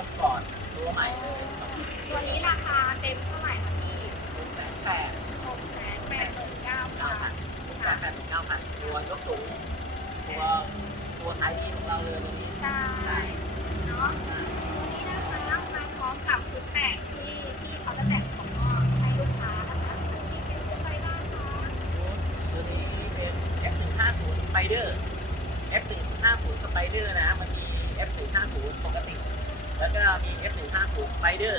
ลสปอร์ตตัวใหม่เลยตัวนี้ราคาเต็มเท่าไหร่คะพี่แสนแปดหกแสนแปดหมื่นเก้าพันพันแสนแปดหมื่นเก้าพันตัวยกสูงตัวตัวไทยที่ของเราเลยตรงนี้ใช่เนาะตัวนี้นะคะมาพร้อมกับชุดแต่งที่พี่เขาจะแต่ง F150 Spider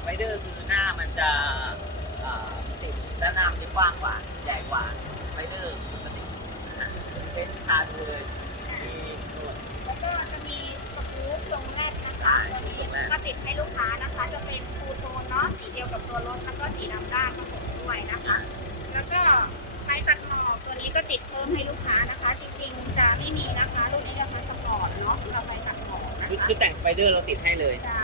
Spider คือหน้ามันจะติดและหน้ามันจะกว้างกว่าใหญ่กว่า Spider ปกตินะฮะเป็นคาดูเลยมีหนวดแล้วก็จะมีสกู๊ปลงแรกนะคะตัวนี้ก็ติดให้ลูกค้านะคะ จะเป็นฟูโทนเนาะสีเดียวกับตัวรถแล้วก็สีดำด้านผสมด้วยนะคะ แล้วก็ไฟตัดหมอกตัวนี้ก็ติดเพิ่มให้ลูกค้านะคะ จริงๆจะไม่มีนะคะรุ่นนี้จะเป็นสปอร์ตเนาะเราไฟตัดหมอกนะคะชุดแต่ง Spider เราติดให้เลยใช่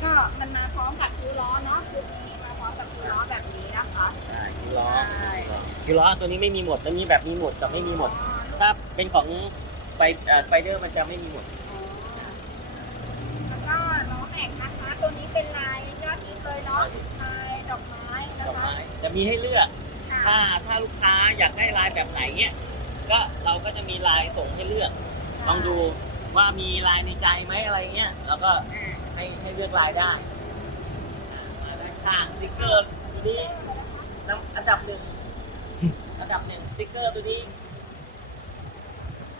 แล้วก็มันมาพร้อมกับคิ้วล้อเนาะชุดนี้มาพร้อมกับคิ้วล้อแบบนี้นะคะใช่คิวล้อใช่คิวล้อตัวนี้ไม่มีหมดตัวนี้แบบมีหมดกับไม่มีหมด ถ้าเป็นของไปสไปเดอร์มันจะไม่มีหมด แล้วก็ล้อแม็กนะคะ ตัวนี้เป็นลายยอดฮิตเลยเนาะลายดอกไม้นะดอกคะ ไม้จะมีให้เลือก ถ้าค่ะถ้าลูกค้าอยากได้ลายแบบไหนเนี่ยก็เราก็จะมีลายส่งให้เลือก ลองดูว่ามีลายในใจไหมอะไรเงี้ย แล้วก็อ่า ให้ให้เลือกลายได้อ่ามาด้านข้างสติ๊กเกอร์ตัวนี้นำอันดับหนึ่งอันดับหนึ่งสติ๊กเกอร์ตัวนี้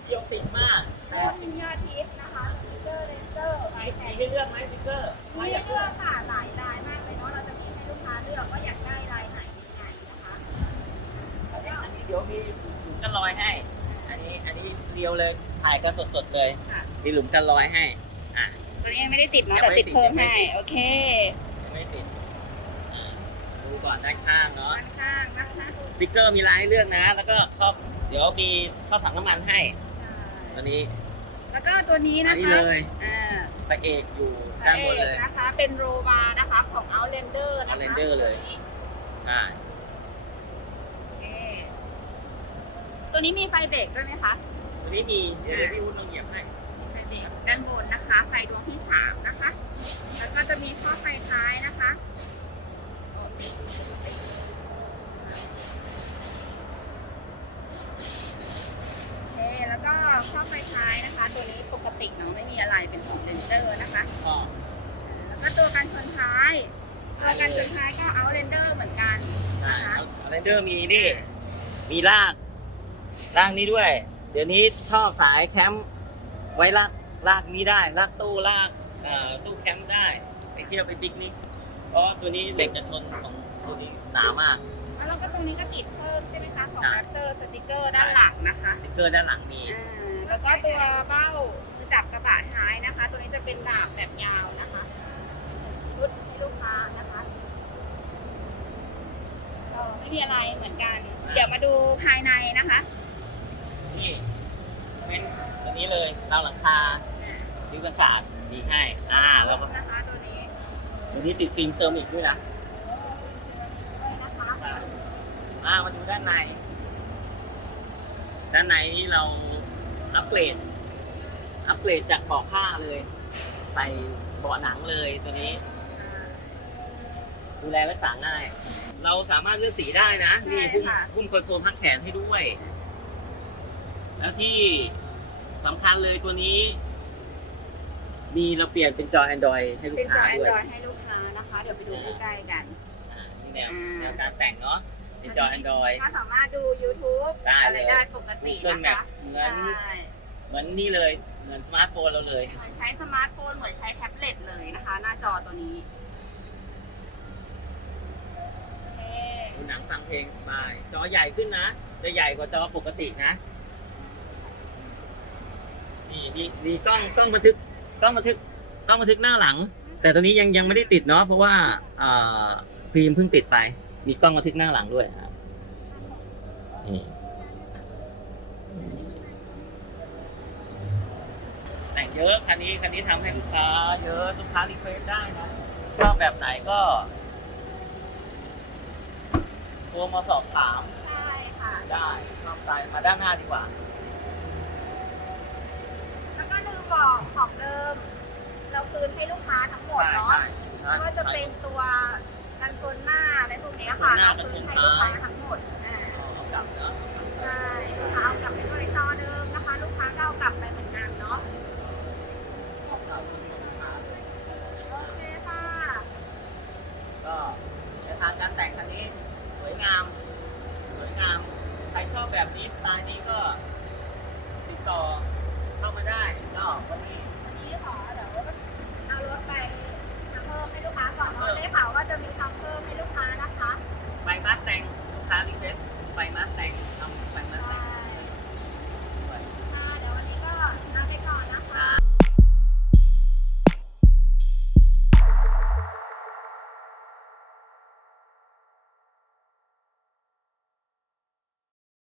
เกี่ยวติดมากแต่เป็นยอดฮิตนะคะสติกเกอร์เลเซอร์ไวแท็มีกให้เลือกไหมสติ๊กเกอร์มีให้เลือกค่ะหลายลายมากเลยเนาะ เราจะมีให้ลูกค้าเลือกว่าอยากได้ลายไหนยังไงนะคะแล้วก็อันนี้เดี๋ยวมีหลุมกันรอยให้ อันนี้อันนี้เดียวเลยถ่ายกันสดๆเลย ค่ะ มีหลุมกันรอยให้อะตัว นี้ยังไม่ได้ติดเนาะยังแต่ไม่ได้ติดติดเพิ่มยังไม่ให้ได้ติดโอเคยังไม่ติดอ่าดูก่อนด้านข้างเนาะด้านข้างนะคะสติ๊กเกอร์มีลายให้เลือกนะ แล้วก็ครอบเดี๋ยวมีครอบถังน้ำมันให้ตัวนี้แล้วก็ตัวนี้อันะนนี้คะเลยอ่าพระเอกอยู่พด้าระนเอบนกเลยนะคะ เป็นโรบานะคะของ Outlander นะคะ Outlander เลย ตัวนี้อ่าโอเคตัวนี้มีไฟเบรกด้วยไหมคะ ตัวนี้มีเดี๋ยวพี่วุฒิลองเหยียบให้ไฟเบรก ด้านบนนะคะ ไฟดวงที่สามนะคะ แล้วก็จะมีข้อไฟท้ายนะคะโอ้ติดติดโอเคแล้วก็ข้อไฟท้ายนะคะ ตัวนี้ปกติเนาะไม่มีอะไรเป็นของเรนเจอร์นะคะก็แล้วก็ตัวกันชนท้าย ตัวกันชนท้ายก็เอาเรนเดอร์เหมือนกันใช่นะคะอะไรเดอร์มีนี่ มีลากลากนี้ด้วย เดี๋ยวนี้ชอบสายแคมป์ไว้ลาก ลากนี้ได้ลากตู้ลากเอ่อตู้แคมป์ได้ไปเที่ยวไปปิกนิกเพราะตัวนี้เหล็กจะชนของตัวนี้หนามากแล้วเราก็ตรงนี้ก็ติดเพิ่มใช่ไหมคะสองใช่แรปเตอร์สติกเกอร์ด้านหลังนะคะสติ๊กเกอร์ด้านหลังมีอ่าแล้วก็ตัวเบ้าคือจับกระบะท้ายนะคะ ตัวนี้จะเป็นดาบแบบยาวนะคะชุดให้ลูกค้านะคะก็ไม่มีอะไรเหมือนกัน เดี๋ยวมาดูภายในนะคะ นี่เป็น ตัวนี้เลยราวหลังคาดิวกันศาสตร์มีให้ อ่าแล้วก็นะคะตัวนี้ตัวนี้ติดฟิล์มเซอร์มิกด้วยนะด้วยนะคะอ่ามาดูด้านใน ด้านในนี่เราอัปเกรด อัปเกรดจากเบาะผ้าเลย ใส่เบาะหนังเลยตัวนี้ ดูแลรักษาง่าย เราสามารถเลือกสีได้นะ นี่พุ่มพุ่มคอนโซลพักแขนให้ด้วย แล้วที่ สำคัญเลยตัวนี้ มีเราเปลี่ยนเป็นจอ Android ให้ลูเป็กนจอค้าแอนด้วยดรอยให้ลูกค้านะคะ เดี๋ยวไปดูใกล้ๆกัน อ่านี่แนวแนวการแต่งเนาะเป็นจอ Android ถ้าสามารถดู YouTube ได้อะไรเลยได้ปกติ Google นะ Map คะเหมือนใช่เหมือนนี่เลย เหมือนสมาร์ทโฟนเราเลย เหมือนใช้สมาร์ทโฟนเหมือนใช้แท็บเล็ตเลยนะคะ หน้าจอตัวนี้โอเค ดูหนังฟังเพลงสบาย จอใหญ่ขึ้นนะ จะใหญ่กว่าจอปกตินะ นี่มีมีกล้องกล้องบันทึกกล้องบันทึกกล้องบันทึกหน้าหลัง แต่ตัวนี้ยังยังไม่ได้ติดเนาะเพราะว่าเอ่อฟิล์มเพิ่งติดไป มีกล้องบันทึกหน้าหลังด้วยครับนี่แต่งเยอะคันนี้คันนี้ทำให้ลูกค้าเยอะลูกค้ารีเควสได้นะชอบแบบไหนก็โทรมาสอบถาม ใช่ค่ะ ได้ชอบใจมาด้านหน้าดีกว่า แล้วก็ลืมบอกของเดิม เราคืนให้ลูกค้าทั้งหมด ใช่ เนาะ ใช่ ไม่ว่าจะเป็นตัวกันชน หน้าอะไรพวกเนี้ยค่ะหน้าเราคืนให้กันชนลูกท้ายค้า